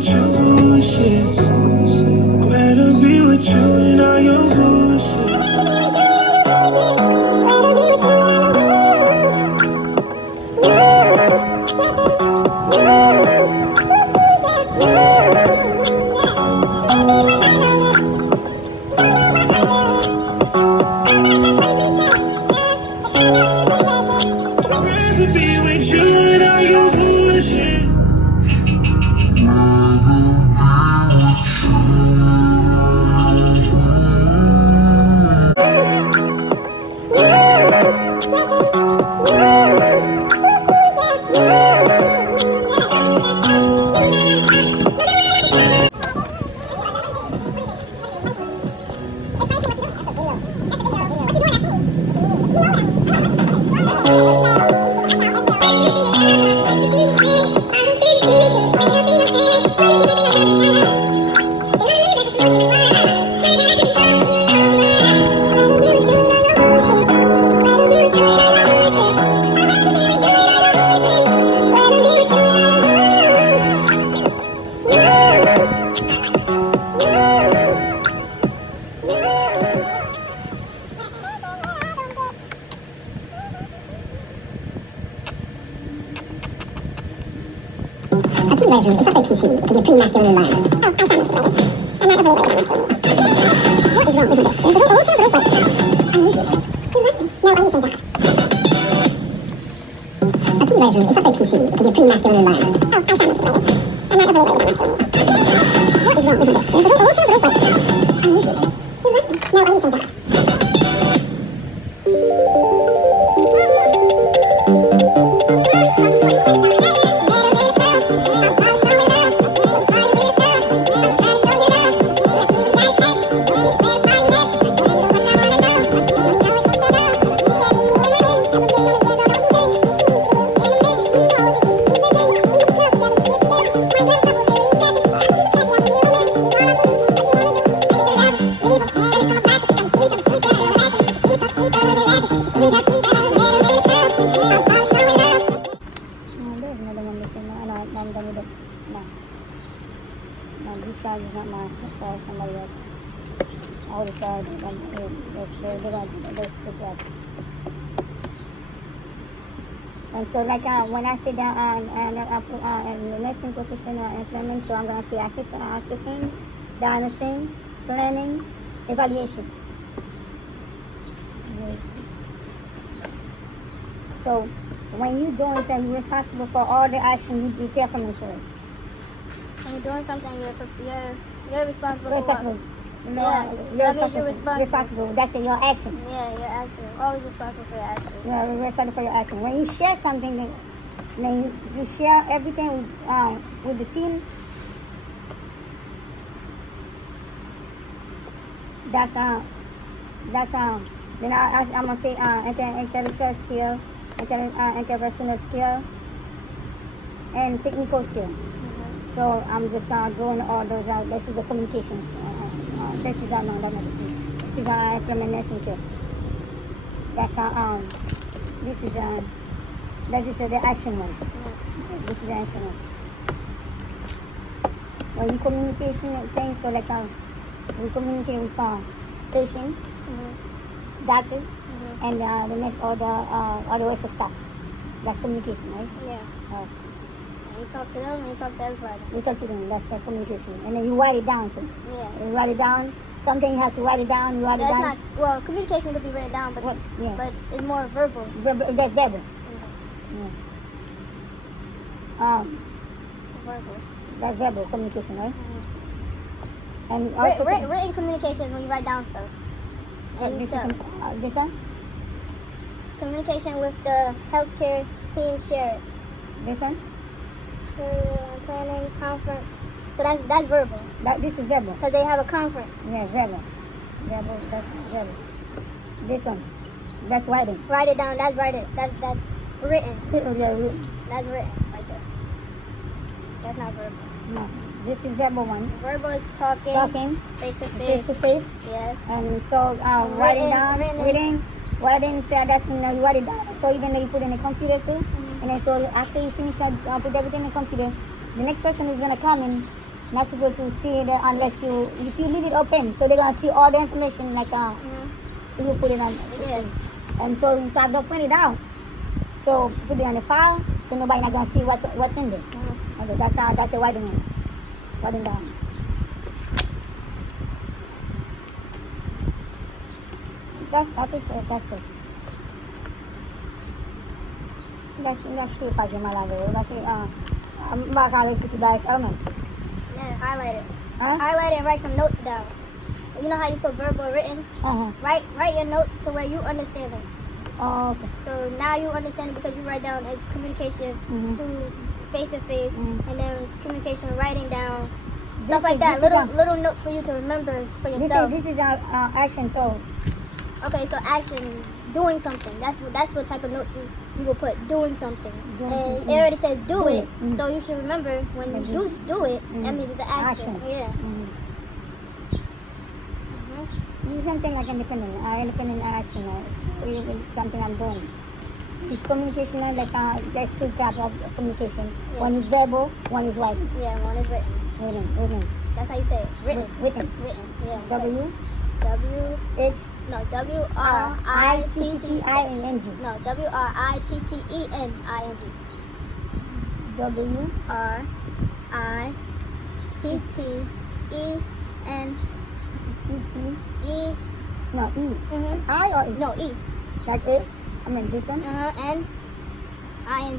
with you bullshit. Rather be with you and all your bullshit. Rather be with you and all your bullshit. A T bedroom is not very PC. It can be a pretty masculine environment. Oh, I found this already. I'm not a really masculine. What is wrong with this? I need you. You love me. No, I didn't say that. A T bedroom is not very PC. It can be a pretty masculine environment. Oh, I found this already. I'm not a really masculine. What is wrong with this? I need you. You love me. No, I didn't say that. Charge is not mine. That's for somebody else. I would have tried it. They're stupid. And so, like when I sit down in the nursing professional employment, so I'm going to say assessing, diagnosing, planning, evaluation. So, when you're doing something, you're responsible for all the action you prepare for themselves. When you're doing something, you're responsible for Responsible. what? Yeah, that means you're responsible. Responsible. That's your action. Yeah, your action. Always responsible for your action. You're responsible for your action. When you share something, then you share everything with the team. That's then I'm gonna say intellectual skill, interpersonal skill, and technical skill. So I'm just doing all those out. This is the communications. This is implement nursing care. That's this is the action one. This is the action one. When you communication things, so like we communicate with patient, doctors, and the next all the rest of staff. That's communication, right? Yeah. You talk to them and you talk to everybody. You talk to them, that's the communication. And then you write it down too. Yeah. You write it down. Something you have to write it down, you write it down. That's not, well, communication could be written down, but but it's more verbal. That's verbal. Yeah. Verbal. That's verbal communication, right? Mm-hmm. And also written communication is when you write down stuff. And this one? Communication with the healthcare team shared. This one? Planning, conference. So that's verbal. This is verbal. Because they have a conference. Yeah, verbal. That's verbal. This one. That's writing. Write it down. That's writing. That's written. Yeah, written. That's written right there. That's not verbal. No. This is verbal one. Verbal is talking. Talking. Face to face. Face to face. Yes. And so writing down, reading, writing. So that's when you write it down. So even though you put in the computer too, and then so after you finish put everything in the computer, the next person is gonna come not supposed to see it unless if you leave it open, so they're gonna see all the information like if you put it on. Yeah. And so if I don't print it out, so put it on the file, so nobody not gonna see what's in there. Okay, that's the writing down. I think so, that's it. That's true, Pajama Lago. That's it. I'm back out to guys, Elman. Yeah, highlight it. Huh? Highlight it and write some notes down. You know how you put verbal or written? Uh-huh. Write your notes to where you understand it. Oh, okay. So now you understand it because you write down as communication through face-to-face, and then communication writing down, stuff like that. Little notes for you to remember for yourself. This is action, so. Okay, so action, doing something. That's what type of notes you will put. Doing something. And it already says do it. So you should remember when you do it, that means it's an action. Yeah. This is something like independent action, something I'm doing. It's communication, like there's two types of communication. Yeah. One is verbal, one is writing. Yeah, one is written. Written. That's how you say it. Written. Written. Yeah. W. H. No, I-T-T-I-N-G. No, WRITTENING. WRITTEN. No, E. I or E? No, E. Like A? I mean this one? And ING.